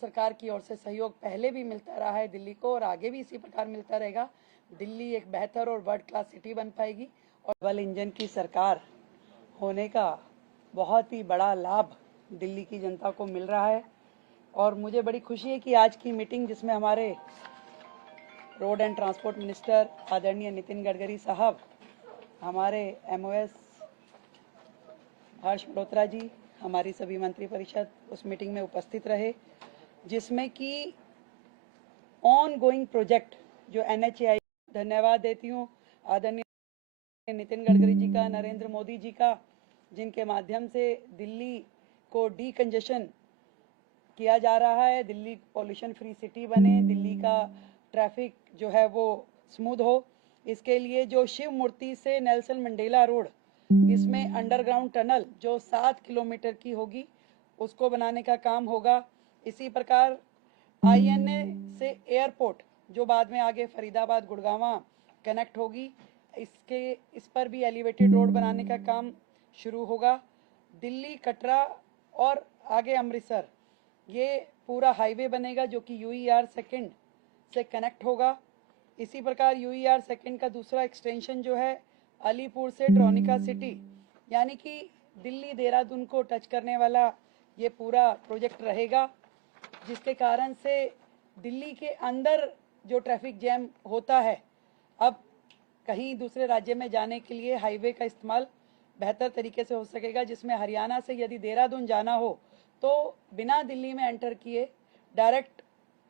सरकार की ओर से सहयोग पहले भी मिलता रहा है दिल्ली को और आगे भी इसी प्रकार मिलता रहेगा। दिल्ली एक बेहतर और वर्ल्ड क्लास सिटी बन पाएगी और डबल इंजन की सरकार होने का बहुत ही बड़ा लाभ दिल्ली की जनता को मिल रहा है। और मुझे बड़ी खुशी है कि आज की मीटिंग जिसमें हमारे रोड एंड ट्रांसपोर्ट मिनिस्टर आदरणीय नितिन गडकरी साहब, हमारे MOS हर्ष मल्होत्रा जी, हमारी सभी मंत्री परिषद उस मीटिंग में उपस्थित रहे, जिसमें कि ऑन गोइंग प्रोजेक्ट जो NHAI, धन्यवाद देती हूँ आदरणीय नितिन गडकरी जी का, नरेंद्र मोदी जी का, जिनके माध्यम से दिल्ली को डीकंजेशन किया जा रहा है, दिल्ली पॉल्यूशन फ्री सिटी बने, दिल्ली का ट्रैफिक जो है वो स्मूथ हो। इसके लिए जो शिव मूर्ति से नेल्सन मंडेला रोड, इसमें अंडरग्राउंड टनल जो 7 किलोमीटर की होगी, उसको बनाने का काम होगा। इसी प्रकार INA से एयरपोर्ट जो बाद में आगे फरीदाबाद गुड़गांव कनेक्ट होगी, इस पर भी एलिवेटेड रोड बनाने का काम शुरू होगा। दिल्ली कटरा और आगे अमृतसर, ये पूरा हाईवे बनेगा जो कि UER सेकंड से कनेक्ट होगा। इसी प्रकार UER सेकंड का दूसरा एक्सटेंशन जो है अलीपुर से ट्रोनिका सिटी, यानी कि दिल्ली देहरादून को टच करने वाला ये पूरा प्रोजेक्ट रहेगा, जिसके कारण से दिल्ली के अंदर जो ट्रैफिक जैम होता है, अब कहीं दूसरे राज्य में जाने के लिए हाईवे का इस्तेमाल बेहतर तरीके से हो सकेगा, जिसमें हरियाणा से यदि देहरादून जाना हो तो बिना दिल्ली में एंटर किए डायरेक्ट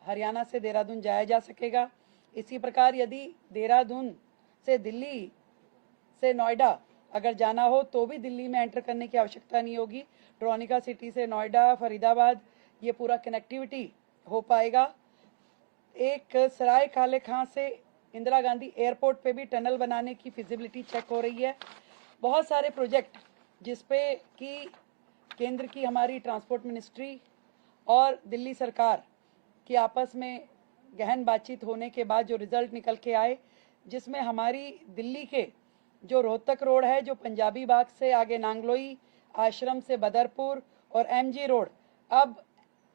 हरियाणा से देहरादून जाया जा सकेगा। इसी प्रकार यदि देहरादून से दिल्ली से नोएडा अगर जाना हो तो भी दिल्ली में एंटर करने की आवश्यकता नहीं होगी। ट्रोनिका सिटी से नोएडा, फरीदाबाद, ये पूरा कनेक्टिविटी हो पाएगा। एक सराय काले खां से इंदिरा गांधी एयरपोर्ट पे भी टनल बनाने की फिजिबिलिटी चेक हो रही है। बहुत सारे प्रोजेक्ट जिसपे कि केंद्र की हमारी ट्रांसपोर्ट मिनिस्ट्री और दिल्ली सरकार की आपस में गहन बातचीत होने के बाद जो रिजल्ट निकल के आए, जिसमें हमारी दिल्ली के जो रोहतक रोड है, जो पंजाबी बाग से आगे नांगलोई, आश्रम से बदरपुर और MG रोड, अब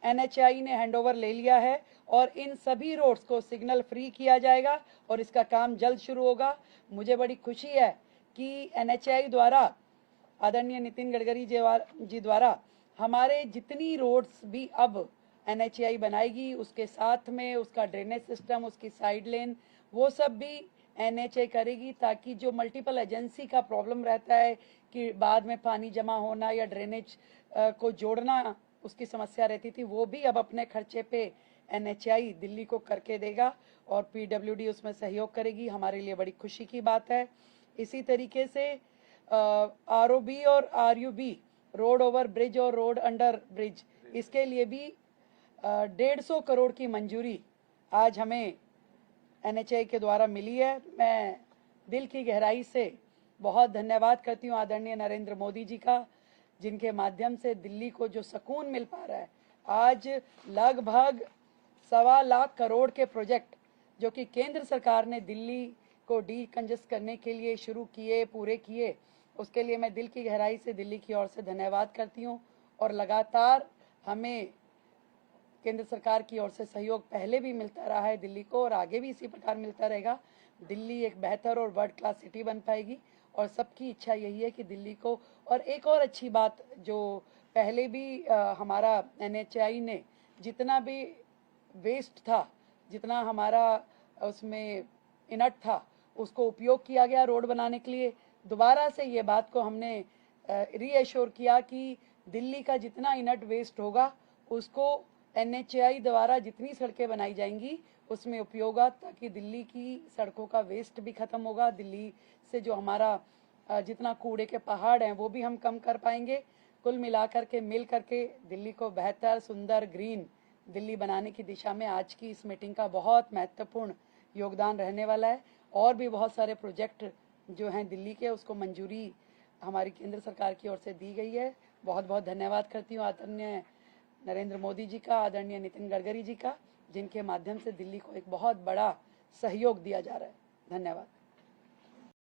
NHAI ने हैंडओवर ले लिया है और इन सभी रोड्स को सिग्नल फ्री किया जाएगा और इसका काम जल्द शुरू होगा। मुझे बड़ी खुशी है कि NHAI द्वारा, आदरणीय नितिन गडकरी जी द्वारा, हमारे जितनी रोड्स भी अब NHAI बनाएगी, उसके साथ में उसका ड्रेनेज सिस्टम, उसकी साइड लेन, वो सब भी NHAI करेगी, ताकि जो मल्टीपल एजेंसी का प्रॉब्लम रहता है कि बाद में पानी जमा होना या ड्रेनेज को जोड़ना, उसकी समस्या रहती थी, वो भी अब अपने खर्चे पे NHAI दिल्ली को करके देगा और PWD उसमें सहयोग करेगी। हमारे लिए बड़ी खुशी की बात है। इसी तरीके से ROB और RUB, रोड ओवर ब्रिज और रोड अंडर ब्रिज, इसके लिए भी 150 करोड़ की मंजूरी आज हमें NHAI के द्वारा मिली है। मैं दिल की गहराई से बहुत धन्यवाद करती हूँ आदरणीय नरेंद्र मोदी जी का, जिनके माध्यम से दिल्ली को जो सुकून मिल पा रहा है। आज लगभग 1.25 लाख करोड़ के प्रोजेक्ट जो कि केंद्र सरकार ने दिल्ली को डीकंजेस्ट करने के लिए शुरू किए, पूरे किए, उसके लिए मैं दिल की गहराई से दिल्ली की ओर से धन्यवाद करती हूँ। और लगातार हमें केंद्र सरकार की ओर से सहयोग पहले भी मिलता रहा है दिल्ली को और आगे भी इसी प्रकार मिलता रहेगा। दिल्ली एक बेहतर और वर्ल्ड क्लास सिटी बन पाएगी और सबकी इच्छा यही है कि दिल्ली को, और एक और अच्छी बात जो पहले भी हमारा NHAI ने जितना भी वेस्ट था, जितना हमारा उसमें इनट था, उसको उपयोग किया गया रोड बनाने के लिए। दोबारा से ये बात को हमने रीएश्योर किया कि दिल्ली का जितना इनट वेस्ट होगा उसको NHAI द्वारा जितनी सड़कें बनाई जाएंगी उसमें उपयोग होगा, ताकि दिल्ली की सड़कों का वेस्ट भी खत्म होगा। दिल्ली से जो हमारा जितना कूड़े के पहाड़ हैं वो भी हम कम कर पाएंगे। कुल मिलाकर के मिल करके दिल्ली को बेहतर, सुंदर, ग्रीन दिल्ली बनाने की दिशा में आज की इस मीटिंग का बहुत महत्वपूर्ण योगदान रहने वाला है। और भी बहुत सारे प्रोजेक्ट जो हैं दिल्ली के, उसको मंजूरी हमारी केंद्र सरकार की ओर से दी गई है। बहुत बहुत धन्यवाद करती हूँ आदरणीय नरेंद्र मोदी जी का, आदरणीय नितिन गडकरी जी का, जिनके माध्यम से दिल्ली को एक बहुत बड़ा सहयोग दिया जा रहा है। धन्यवाद।